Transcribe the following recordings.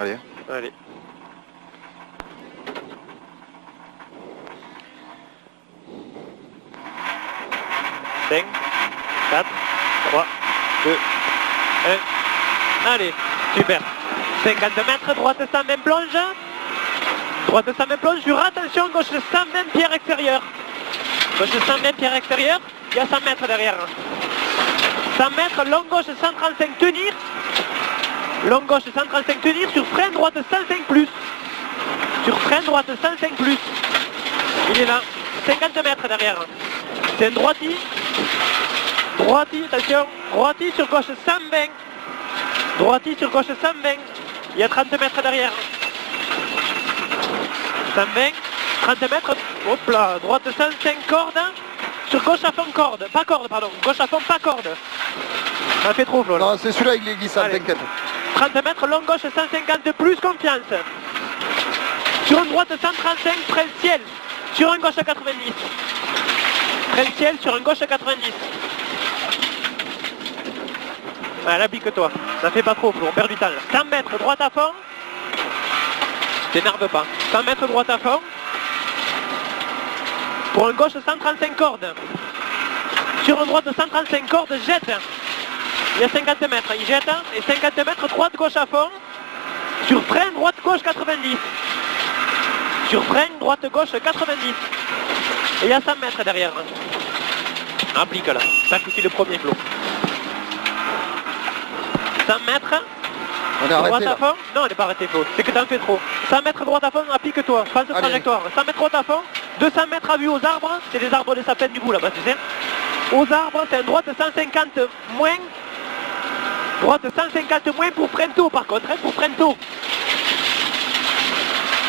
Allez. Allez. Cinq, 4, 3, 2, 1. Allez, super. 50 mètres, droite 120 plonge. Droite 120 plonge, jure, attention, gauche 120 pierre extérieur. Gauche 120 pierre extérieur, il y a 100 mètres derrière. 100 mètres, long gauche 135 tenir. Long gauche 135 tenir, sur frein droite 105 plus. Sur frein droite 105 plus. Il est là, 50 mètres derrière. C'est un droiti. Droiti, attention, droiti sur gauche 120. Droiti sur gauche 120. Il y a 30 mètres derrière. 120, 30 mètres, hop là, droite 105 cordes. Sur gauche à fond corde, pas corde, pardon. Gauche à fond, pas corde. Ça fait trop, Flo. Non, c'est celui-là avec les glissades, t'inquiète. 30 mètres, long gauche 150 plus, confiance. Sur une droite 135, frein ciel. Sur un gauche 90. Frein ciel sur un gauche 90. Allez, applique-toi. Ça fait pas trop, Flo, on perd du temps. 100 mètres, droite à fond. T'énerve pas. 100 mètres, droite à fond. Pour un gauche 135 cordes. Sur une droite 135 cordes, jette. Il y a 50 mètres, il jette. Et 50 mètres, droite, gauche à fond. Sur frein, droite, gauche 90. Sur frein, droite, gauche 90. Et il y a 100 mètres derrière. Applique là. T'as foutu le premier, Flo. 100 mètres. On est arrêté, droite là. à fond. Non, elle n'est pas arrêtée, Flo. C'est que t'en fais trop. 100 mètres droite à fond, applique-toi. Pense de trajectoire. 100 mètres droite à fond. 200 mètres à vue aux arbres. C'est les arbres des sapins du bout là-bas, tu sais. Aux arbres, c'est un droite 150 moins. Droite 150 moins pour Frento par contre, hein, pour Frento.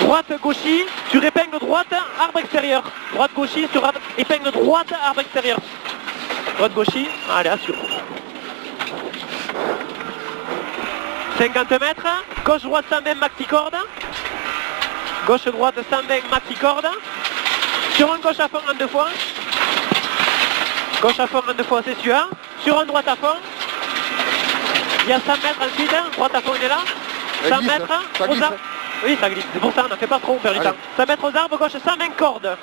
Droite gauchis, sur épingle droite, arbre extérieur. Droite gauchis, sur épingle droite, arbre extérieur. Droite gauchis, allez, assure. 50 mètres, gauche droite 120 maxi corde. Gauche droite 120 maxi corde. Sur un gauche à fond en deux fois. Gauche à fond en deux fois, c'est celui-là. Sur un droite à fond. Il y a 100 mètres ensuite, hein. Droite à fond il est là. 100 mètres aux arbres. Oui, ça glisse, c'est pour ça, on n'en fait pas trop, on perd du temps. 100 mètres aux arbres, gauche 120 cordes.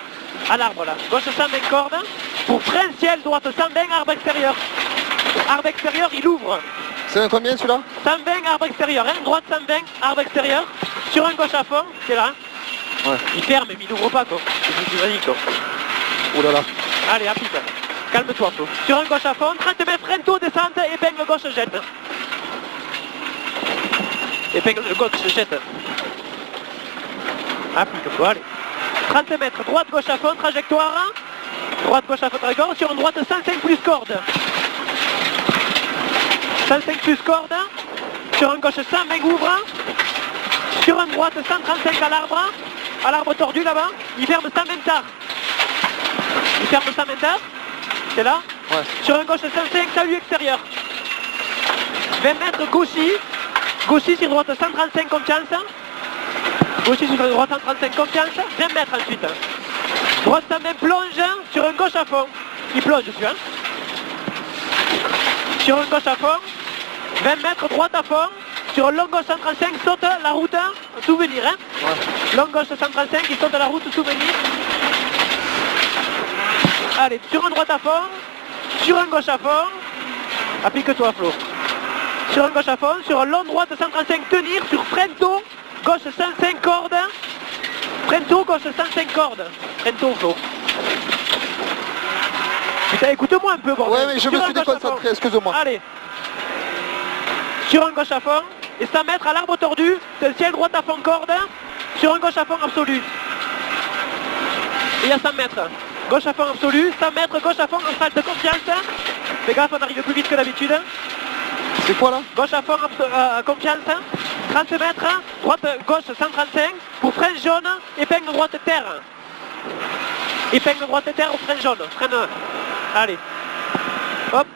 À l'arbre là. Gauche 120 cordes. Pour frein ciel, droite 120, arbre extérieur. Arbre extérieur, il ouvre. C'est un combien celui-là? 120, arbre extérieur, hein. Droite 120, arbre extérieur. Sur un gauche à fond, c'est là. Ouais. Il ferme, mais il n'ouvre pas quoi. Vas-y quoi. Oh là là. Allez, applique. Calme-toi, Flo. Sur un gauche à fond, 30 mètres, Frento, descente, épingle gauche, jette. Épingle gauche, jette. Applique, Flo, allez. 30 mètres, droite, gauche à fond, trajectoire. Droite, gauche à fond, trajectoire. Sur une droite, 105 plus corde. 105 plus corde. Sur un gauche, 120 ouvre. Sur un droite, 135 à l'arbre. À l'arbre tordu là-bas. Il ferme 120 tard. Il ferme 120 tard. C'est là. Ouais. Sur un gauche 105, salut extérieur. 20 mètres gauchis. Gauchis sur droite 135 confiance. Gauchis sur droite 135 confiance. 20 mètres ensuite. Droite 120 plonge sur un gauche à fond. Il plonge dessus. Hein. Sur un gauche à fond. 20 mètres droite à fond. Sur un long gauche 135, saute la route. Souvenir. Hein. Ouais. Long gauche 135, il saute la route, souvenir. Allez, sur un droite à fond, sur un gauche à fond, applique-toi Flo. Sur un gauche à fond, sur un long droite 135 tenir, sur Frento, gauche 105 cordes. Frento, gauche 105 cordes. Frento Flo. Putain, écoute-moi un peu, bordel. Ouais, mais je me suis déconcentré, excuse-moi. Allez. Sur un gauche à fond, et 100 mètres à l'arbre tordu, c'est le ciel droite à fond corde, sur un gauche à fond absolu. Et il y a 100 mètres. Gauche à fond absolu, 100 mètres, gauche à fond en salle de confiance. Fais gaffe, on arrive plus vite que d'habitude. C'est quoi là? Gauche à fond confiance, 30 mètres, droite, gauche 135, pour frein jaune, épingle droite terre. Épingle droite terre au frein jaune, freine 1. Allez, hop.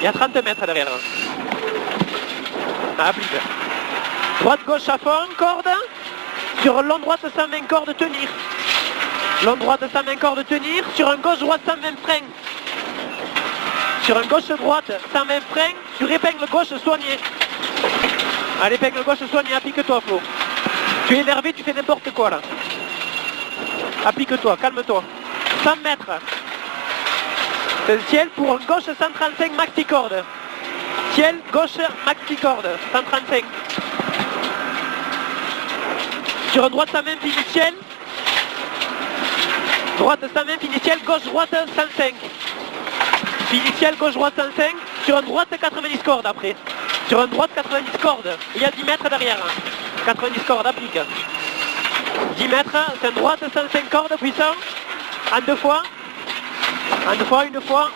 Il y a 30 mètres derrière. Applique. Droite, gauche à fond, corde. Sur un long droite 120 cordes tenir. Long droite 120 cordes tenir. Sur un gauche droite 120 frein. Sur un gauche droite 120 frein. sur épingle gauche soignée. Allez, épingle gauche soignée, applique-toi Flo. Tu es énervé, tu fais n'importe quoi là. Applique-toi, calme-toi. 100 mètres. C'est le ciel pour un gauche 135 maxi corde. Ciel, gauche, maxi corde. 135. Sur droite 120 fini ciel. Droite 120 fini ciel, gauche droite 105. Fini ciel, gauche droite 105. Sur un droite 90 cordes après. Sur un droite 90 cordes. Il y a 10 mètres derrière. 90 cordes, applique. 10 mètres, c'est un droite 105 cordes puissant. En deux fois. En deux fois, une fois.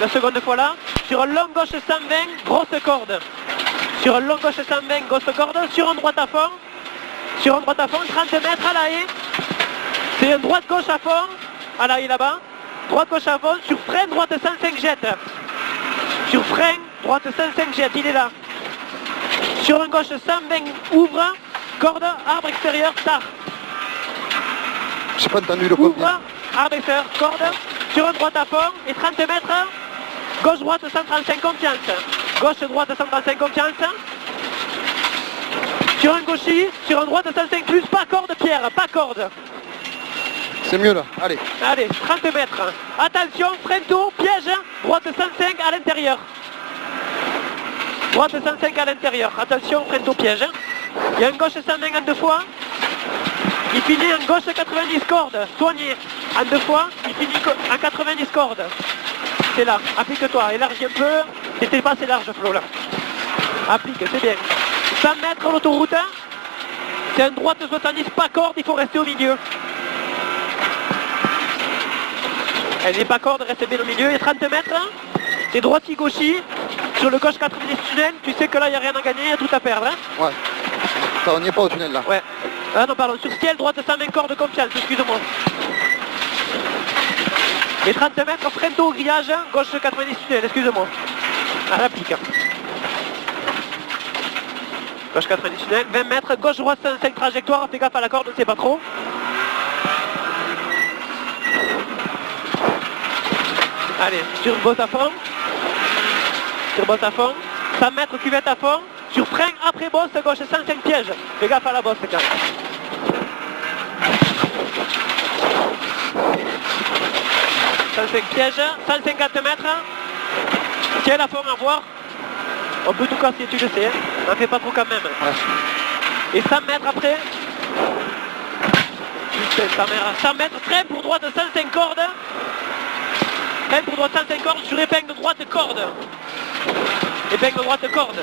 La seconde fois là. Sur un long gauche 120, grosse corde. Sur un long gauche 120, grosse corde. Sur un droite à fond. Sur un droite à fond, 30 mètres à la haie. C'est un droite gauche à fond. À la haie là-bas. Droite gauche à fond. Sur frein, droite 105 jette. Sur frein, droite 105 jette. Il est là. Sur un gauche 120 ouvre. Corde, arbre extérieur, tard. J'ai pas entendu le combien. Ouvre, arbre extérieur, corde. Sur un droite à fond. Et 30 mètres. Gauche-droite 135 confiance. Gauche-droite 135 confiance. Sur un gauchis, sur un droite 105 plus, pas corde Pierre, pas corde. C'est mieux là, allez. Allez, 30 mètres. Attention, frein tôt, piège, droite 105 à l'intérieur. Droite 105 à l'intérieur. Attention, frein tôt, piège. Il y a un gauche 120 en deux fois. Il finit en gauche 90 cordes, soigné. En deux fois, il finit en 90 cordes. C'est là, applique-toi, élargis un peu. C'était pas assez large Flo là. Applique, c'est bien. 100 mètres l'autoroute. C'est un droite 70, pas corde, il faut rester au milieu. Elle n'est pas corde, restez bien au milieu. Et 30 mètres, c'est droiti-gauchi. Sur le gauche 90 tunnel, tu sais que là il n'y a rien à gagner, il y a tout à perdre. Hein. Ouais. Ça, on n'y est pas au tunnel là. Ouais. Ah non, pardon, sur ciel, droite 120 cordes de confiance, excuse-moi. Et 30 mètres, frein tôt au grillage, gauche 90 tunnel, excuse-moi. À l'applique. Gauche 90 tunnel, 20 mètres, gauche droite 5 trajectoire, fais gaffe à la corde, on ne sait pas trop. Allez, sur bosse à fond. Sur bosse à fond. 100 mètres, cuvette à fond. Sur frein, après bosse, gauche 105 pièges. Fais gaffe à la bosse quand même. Piège, 150 mètres. Ciel à fond à voir. On peut tout casser, tu le sais. Hein. On fait pas trop quand même. Ouais. Et 100 mètres après. 100 mètres, frein pour droite 105 cordes. Frein pour droite 105 cordes sur épingle droite corde. Épingle droite corde.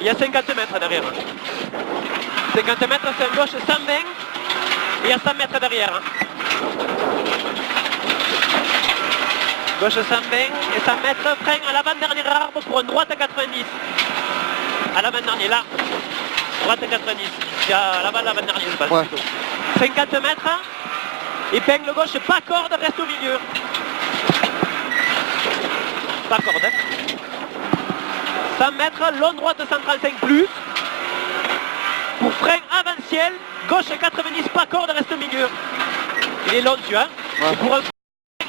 Il y a 50 mètres derrière. 50 mètres, c'est un gauche 120. Et il y a 100 mètres derrière. Gauche 120 et 100 mètres, frein à l'avant-dernier arbre pour une droite à 90. À l'avant-dernier, là. Droite à 90. Il y a à l'avant-dernier, je pense. Ouais. 50 mètres. Épingle gauche, pas corde, reste au milieu. Pas corde. Hein. 100 mètres, long droite 135 plus. Pour frein avant-ciel, gauche 90, pas corde, reste au milieu. Il est long, tu vois. Ouais. Pour un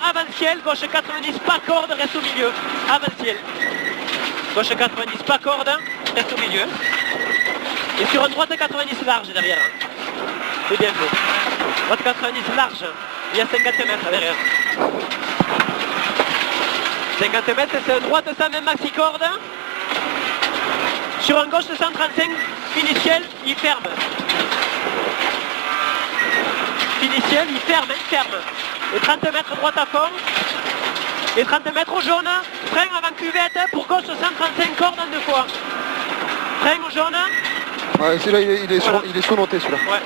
avant-ciel, gauche 90, pas corde, reste au milieu. Avant-ciel. Gauche 90, pas corde, reste au milieu. Et sur un droite 90 large derrière. C'est bien fait. Droite 90 large. Il y a 50 mètres derrière. 50 mètres, c'est un droite 120 maxi corde. Sur un gauche 135, finiciel, il ferme. Finiciel, il ferme. Et 30 mètres droite à fond. Et 30 mètres au jaune. Frein avant cuvette pour gauche 135 cordes en deux fois. Frein au jaune. Ouais, celui-là, il est Voilà. sous-noté celui-là. Ouais.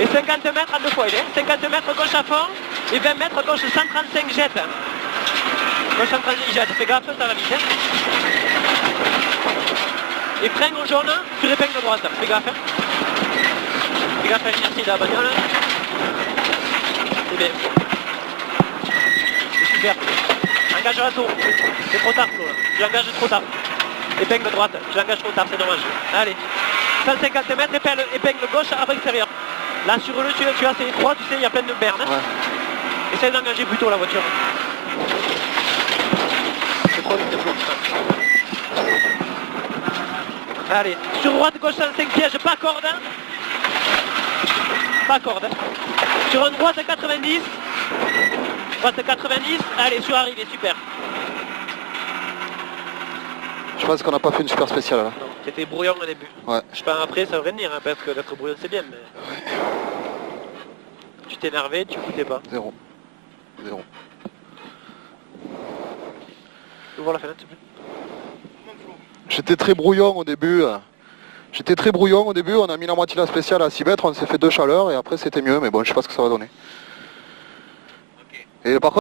Et 50 mètres en deux fois, il est. 50 mètres gauche à fond. Et 20 mètres gauche 135 jette. Gauche 135 jette. Fais gaffe, ça va vite. Hein. Et frein au jaune sur épingle droite. Fais gaffe. Fais gaffe à l'inertie de la bagnole. C'est bien. C'est super. Engage la tour. C'est trop tard, Flo. Tu engages trop tard. Épingle droite. Tu engages trop tard, c'est dommage. Allez. 150 mètres, épingle gauche, arbre extérieur. Là, sur le tu as assez étroit, tu sais, il y a plein de bernes. Ouais. Essaye d'engager plutôt la voiture. Allez, sur droite, gauche en 5 pièges, pas corde. Pas corde. Sur une droite 90. Droite 90. Allez, sur arrivée, super. Je pense qu'on n'a pas fait une super spéciale là. Non, c'était brouillon au début. Ouais. Je sais pas, après ça va venir, hein, parce que d'être brouillon c'est bien, mais... Tu t'énervais, tu écoutais pas. 0. 0. Ouvre la fenêtre, s'il te plaît. J'étais très brouillon au début. On a mis la moitié de la spéciale à 6 mètres, on s'est fait 2 chaleurs et après c'était mieux, mais bon, je sais pas ce que ça va donner. Et par contre,